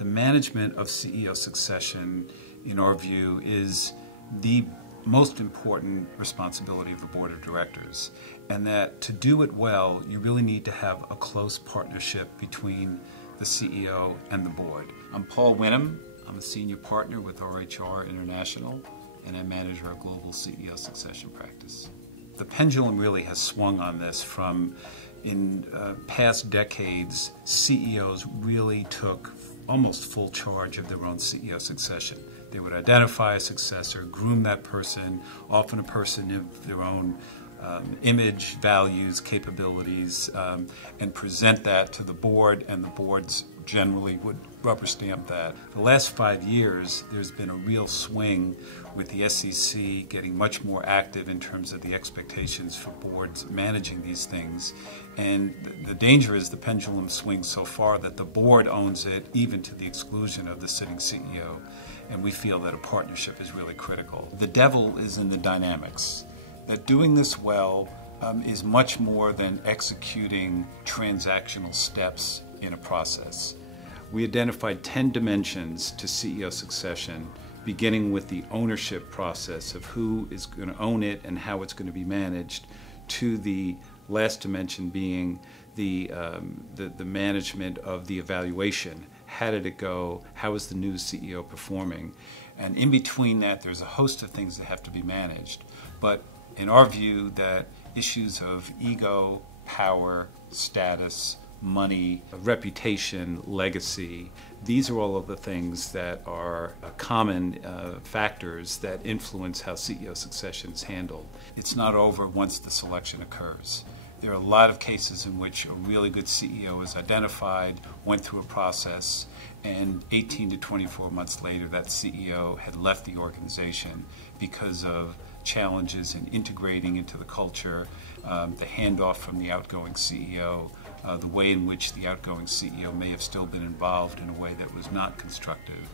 The management of CEO succession, in our view, is the most important responsibility of the board of directors, and that to do it well, you really need to have a close partnership between the CEO and the board. I'm Paul Winum. I'm a senior partner with RHR International, and I manage our global CEO succession practice. The pendulum really has swung on this from, in past decades, CEOs really took almost full charge of their own CEO succession. They would identify a successor, groom that person, often a person of their own image, values, capabilities, and present that to the board, and the boards generally would rubber stamp that. The last 5 years, there's been a real swing with the SEC getting much more active in terms of the expectations for boards managing these things. And the danger is the pendulum swings so far that the board owns it, even to the exclusion of the sitting CEO. And we feel that a partnership is really critical. The devil is in the dynamics. That doing this well is much more than executing transactional steps in a process. We identified 10 dimensions to CEO succession, beginning with the ownership process of who is going to own it and how it's going to be managed, to the last dimension being the management of the evaluation. How did it go? How is the new CEO performing? And in between that, there's a host of things that have to be managed. But in our view, that issues of ego, power, status, money, reputation, legacy, these are all of the things that are common factors that influence how CEO succession is handled. It's not over once the selection occurs. There are a lot of cases in which a really good CEO is identified, went through a process, and 18 to 24 months later that CEO had left the organization because of challenges in integrating into the culture, the handoff from the outgoing CEO, the way in which the outgoing CEO may have still been involved in a way that was not constructive.